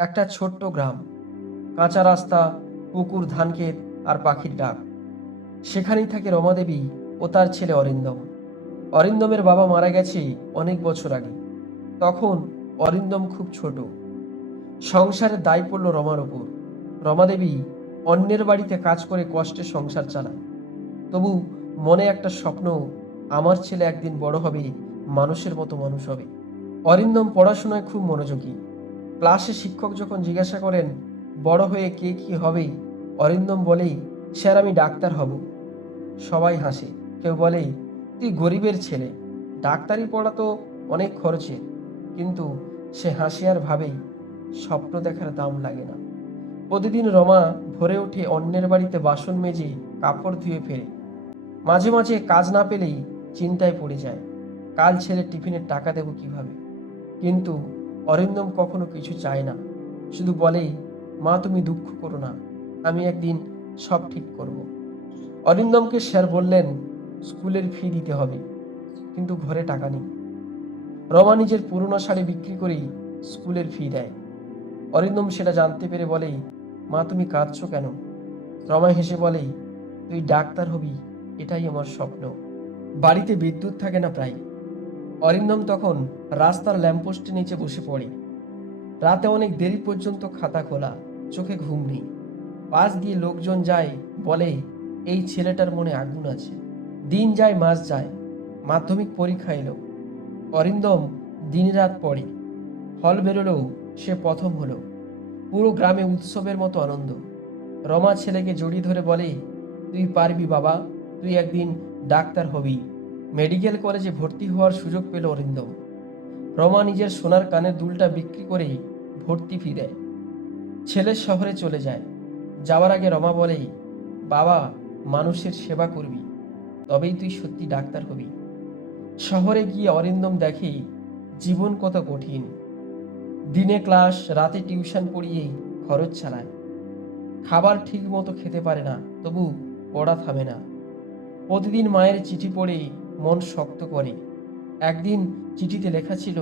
একটা ছোট্ট গ্রাম, কাঁচা রাস্তা, পুকুর, ধানক্ষেত আর পাখির ডাক। সেখানেই থাকে রমাদেবী ও তার ছেলে অরিন্দম। অরিন্দমের বাবা মারা গেছে অনেক বছর আগে। তখন অরিন্দম খুব ছোট। সংসারের দায় পড়ল রমার ওপর। রমাদেবী অন্যের বাড়িতে কাজ করে কষ্টে সংসার চালায়। তবু মনে একটা স্বপ্ন, আমার ছেলে একদিন বড় হবে, মানুষের মতো মানুষ হবে। অরিন্দম পড়াশোনায় খুব মনোযোগী। ক্লাসে শিক্ষক যখন জিজ্ঞাসা করেন বড় হয়ে কে কি হবে, অরিন্দম বলেই, স্যার আমি ডাক্তার হব। সবাই হাসে। কেউ বলে, তুই গরিবের ছেলে, ডাক্তারি পড়া তো অনেক খরচে। কিন্তু সে হাসি আর ভাবেই, স্বপ্ন দেখার দাম লাগে না। প্রতিদিন রমা ভোরে উঠে অন্যের বাড়িতে বাসন মেজে কাপড় ধুয়ে ফেরে। মাঝে মাঝে কাজ না পেলেই চিন্তায় পড়ে যায়, কাল ছেলে টিফিনের টাকা দেব কিভাবে। কিন্তু অরিন্দম কখনো কিছু চায় না, শুধু বলেই, মা তুমি দুঃখ করো না, আমি একদিন সব ঠিক করব। অরিন্দমকে স্যার বললেন স্কুলের ফি দিতে হবে, কিন্তু ঘরে টাকা নেই। রমা নিজের পুরনো শাড়ি বিক্রি করেই স্কুলের ফি দেয়। অরিন্দম সেটা জানতে পেরে বলেই, মা তুমি কাঁদছো কেন? রমা হেসে বলেই, তুই ডাক্তার হবি, এটাই আমার স্বপ্ন। বাড়িতে বিদ্যুৎ থাকে না প্রায়। অরিন্দম তখন রাস্তার ল্যাম্পপোস্টের নিচে বসে পড়ে। রাতে অনেক দেরি পর্যন্ত খাতা খোলা, চোখে ঘুম নেই। পাশ দিয়ে লোকজন যায়, বলে এই ছেলেটার মনে আগুন আছে। দিন যায়, মাস যায়, মাধ্যমিক পরীক্ষা এলো। অরিন্দম দিনরাত পড়ে। ফল বেরোলেও সে প্রথম হলো। পুরো গ্রামে উৎসবের মতো আনন্দ। রমা ছেলেকে জড়িয়ে ধরে বলে, তুই পারবি বাবা, তুই একদিন ডাক্তার হবি। মেডিকেল কলেজে ভর্তি হওয়ার সুযোগ পেল অরিন্দম। রমা নিজের সোনার কানের দুলটা বিক্রি করে ভর্তি ফি দেয়। ছেলে শহরে চলে যায়। যাওয়ার আগে রমা বলে, বাবা, মানুষের সেবা করবি, তবেই তুই সত্যি ডাক্তার হবি। শহরে গিয়ে অরিন্দম দেখে জীবন কত কঠিন। দিনে ক্লাস, রাতে টিউশন পড়িয়েই খরচ চালায়। খাবার ঠিক মতো খেতে পারে না, তবু পড়া থামে না। প্রতিদিন মায়ের চিঠি পড়ে মন শক্ত করে। একদিন চিঠিতে লেখা ছিল,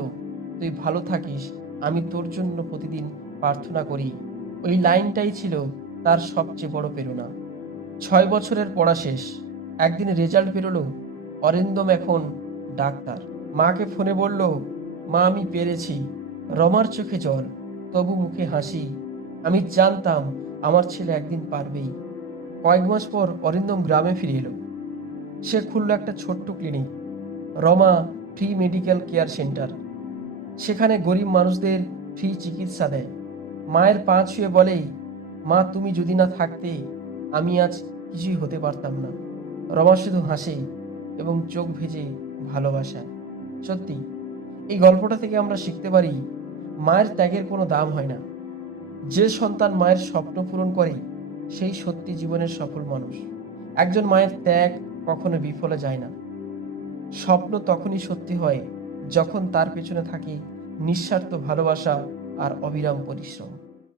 তুই ভালো থাকিস, আমি তোর জন্য প্রতিদিন প্রার্থনা করি। ওই লাইনটাই ছিল তার সবচেয়ে বড় প্রেরণা। 6 বছরের পড়া শেষ। একদিন রেজাল্ট বেরোলো, অরিন্দম এখন ডাক্তার। মাকে ফোনে বলল, মা আমি পেরেছি। রমার চোখে জল, তবু মুখে হাসি। আমি জানতাম আমার ছেলে একদিন পারবেই। কয়েক মাস পর অরিন্দম গ্রামে ফিরে এলো। সে খুলল একটা ছোট্ট clinic, Rama free medical care centre. সেখানে গরিব মানুষদের ফ্রি চিকিৎসা দেয়। মায়ের পা ছুঁয়ে বলে, মা তুমি যদি না থাকতে আমি আজ কিছুই হতে পারতাম না। রমা শুধু হাসে এবং চোখ ভেজে ভালোবাসায়। সত্যি, এই গল্পটা থেকে আমরা শিখতে পারি, মায়ের ত্যাগের কোনো দাম হয় না। যে সন্তান মায়ের স্বপ্ন পূরণ করে, সেই সত্যি জীবনের সফল মানুষ। একজন মায়ের ত্যাগ কখনো বিফলে যায় না। স্বপ্ন তখনই সত্যি হয় যখন তার পেছনে থাকে নিঃস্বার্থ ভালোবাসা আর অবিরাম পরিশ্রম।